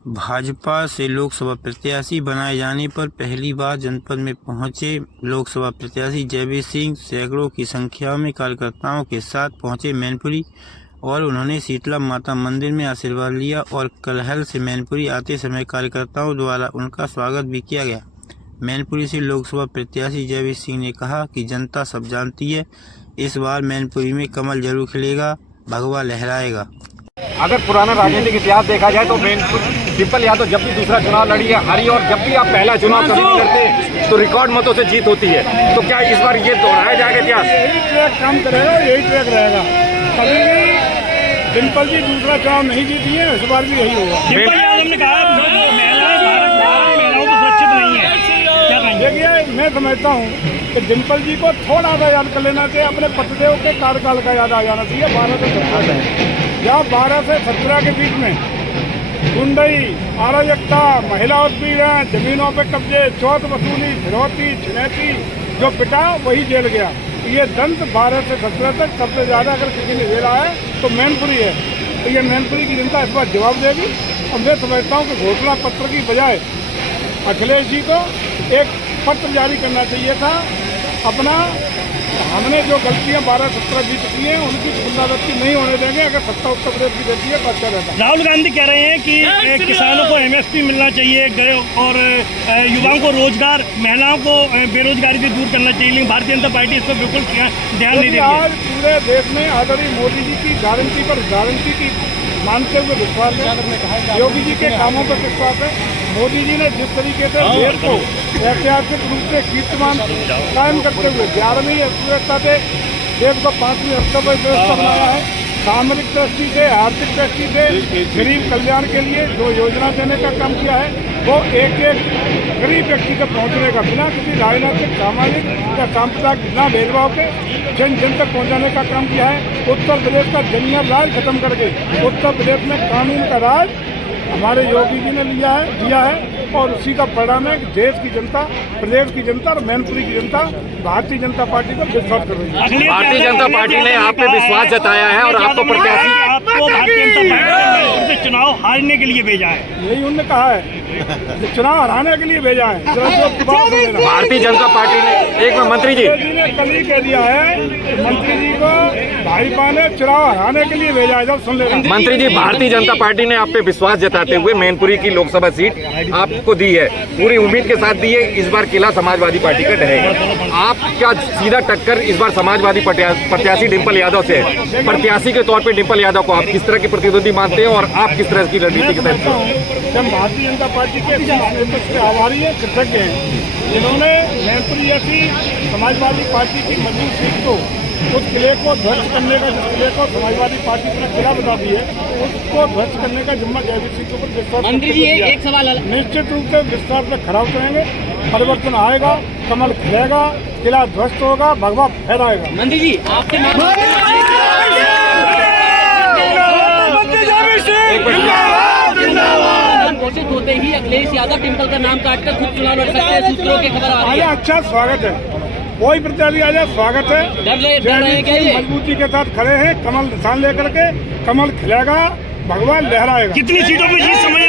भाजपा से लोकसभा प्रत्याशी बनाए जाने पर पहली बार जनपद में पहुंचे लोकसभा प्रत्याशी जयवीर सिंह सैकड़ों की संख्या में कार्यकर्ताओं के साथ पहुंचे मैनपुरी और उन्होंने शीतला माता मंदिर में आशीर्वाद लिया और कलहल से मैनपुरी आते समय कार्यकर्ताओं द्वारा उनका स्वागत भी किया गया। मैनपुरी से लोकसभा प्रत्याशी जयवीर सिंह ने कहा कि जनता सब जानती है, इस बार मैनपुरी में कमल जरूर खिलेगा, भगवा लहराएगा। अगर पुराना राजनीतिक इतिहास देखा जाए तो डिम्पल यादव जब भी दूसरा चुनाव लड़ी है हारी, और जब भी आप पहला चुनाव कभी भी करते तो रिकॉर्ड मतों से जीत होती है। तो क्या इस बार ये दोहराया जाएगा इतिहास? यही ट्रैक काम करेगा, यही ट्रैक रहेगा। कभी भी डिम्पल जी दूसरा चुनाव नहीं जीती है, इस बार भी यही होगा। डिम्पल यादव ने कहा महिलाओं को सुरक्षित नहीं है। देखिए, मैं समझता हूँ कि डिम्पल जी को थोड़ा सा याद कर लेना चाहिए, अपने पतिदेव के कार्यकाल का याद आ जाना चाहिए। 12 से 17 जहाँ 12 से 17 के बीच में गुंडई, अराजकता, महिला उत्पीड़न, जमीनों पे कब्जे, चौथ वसूली, फिरौती, छिनैती जो पिटा वही जेल गया। ये दंत 12 से 17 तक सबसे ज़्यादा अगर किसी ने झेला है तो मैनपुरी है। तो ये मैनपुरी की जनता इस बार जवाब देगी। और मैं समझता हूँ कि घोषणा पत्र की बजाय अखिलेश जी को एक पत्र जारी करना चाहिए था। अपना हमने जो गलतियां 12-17 जीत की हैं उनकी पुनरावृत्ति नहीं होने देंगे। अगर सत्ता उत्तर प्रदेश की देती है तो अच्छा रहता है। राहुल गांधी कह रहे हैं कि किसानों को MSP मिलना चाहिए और युवाओं को रोजगार, महिलाओं को बेरोजगारी से दूर करना चाहिए, लेकिन भारतीय जनता पार्टी इस पर बिल्कुल ध्यान नहीं दे रही है। आज पूरे देश में आदरणीय मोदी जी की गारंटी पर गारंटी की मानते हुए विश्वास है, योगी जी के कामों पर विश्वास है। मोदी जी ने जिस तरीके से देश को ऐतिहासिक रूप से कीर्तिमान कायम करते हुए 11वीं अर्थव्यवस्था से देश को 5वीं अर्थव्यवस्था बनाया है, सामरिक दृष्टि से, आर्थिक दृष्टि से गरीब कल्याण के लिए जो योजना देने का काम किया है वो एक एक गरीब व्यक्ति तक पहुंचने का, बिना किसी राजनीतिक, सामाजिक या सांप्रदायिक बिना भेदभाव के जन जन तक पहुंचाने का काम किया है। उत्तर प्रदेश का जंगल राज खत्म करके उत्तर प्रदेश में कानून का राज हमारे योगी जी ने दिया है और उसी का परिणाम है कि देश की जनता, प्रदेश की जनता और मैनपुरी की जनता भारतीय जनता पार्टी पर विश्वास कर रही है। भारतीय जनता पार्टी ने आप पे विश्वास जताया है और आपको प्रत्याशी आपको भारतीय जनता पार्टी ने चुनाव हारने के लिए भेजा है। यही उन्होंने कहा है, चुनाव हराने के लिए भेजा है। भारतीय जनता पार्टी ने एक मंत्री जी ने कल ही कह दिया है, मंत्री जी को भाजपा ने चुनाव हराने के लिए भेजा है। जब सुन लेना मंत्री जी, भारतीय जनता पार्टी ने आप पे विश्वास जताते हुए मैनपुरी की लोकसभा सीट आपको दी है, पूरी उम्मीद के साथ दी है। इस बार किला समाजवादी पार्टी का रहेगा। आप क्या सीधा टक्कर इस बार समाजवादी प्रत्याशी डिम्पल यादव से है? प्रत्याशी के तौर पे डिम्पल यादव को आप किस तरह की प्रतिद्वंदी मानते हैं और आप किस तरह की रणनीति के तहत? हम भारतीय जनता पार्टी के नेतृत्व से आभारी है, कृतज्ञ हैं, जिन्होंने मैनपुरी जैसी समाजवादी पार्टी की मजबूत सीट को, उस किले को ध्वस्त करने का, जिस किले को समाजवादी पार्टी अपना किला बता दी है, उसको ध्वस्त करने का जिम्मा जयवीर सिंह के ऊपर विश्वास। मंत्री जी एक सवाल, निश्चित रूप से विश्वास में खड़ा उतरेंगे, परिवर्तन आएगा, कमल खिलेगा, किला ध्वस्त होगा, भगवा फहराएगा। मंत्री जी आपके घोषित होते ही अखिलेश यादव डिम्पल का नाम काटकर खुद चुनाव लड़ सकते हैं, सूत्रों की खबर आ रही है। अच्छा, स्वागत है, कोई प्रत्याशी आ जाए, स्वागत है। मजबूती के साथ खड़े हैं, कमल निशान लेकर के, कमल खिलेगा, भगवान लहराएगा। कितनी सीटों पे जीत समझ